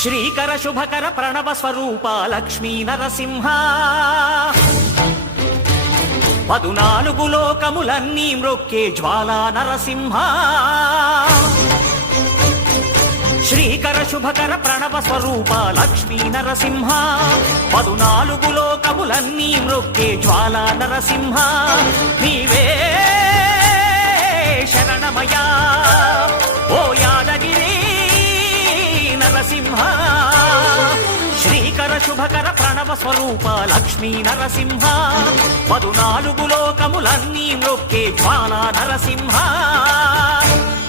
శ్రీకర శుభకర ప్రణవ స్వరూప లక్ష్మీ నరసింహ 14 లోకములన్నీ మ్రొక్కే జ్వాలా నరసింహ శ్రీకర శుభకర ప్రణవ స్వరూప లక్ష్మీ నరసింహ 14 లోకములన్నీ మ్రొక్కే జ్వాలా నరసింహ నీవే శరణమయా ఓ యాదగిరి నరసింహ శ్రీకర శుభకర ప్రణవ స్వరూప లక్ష్మీ నరసింహ 14 లోకములన్నీ మ్రొక్కే జ్వాలా నరసింహ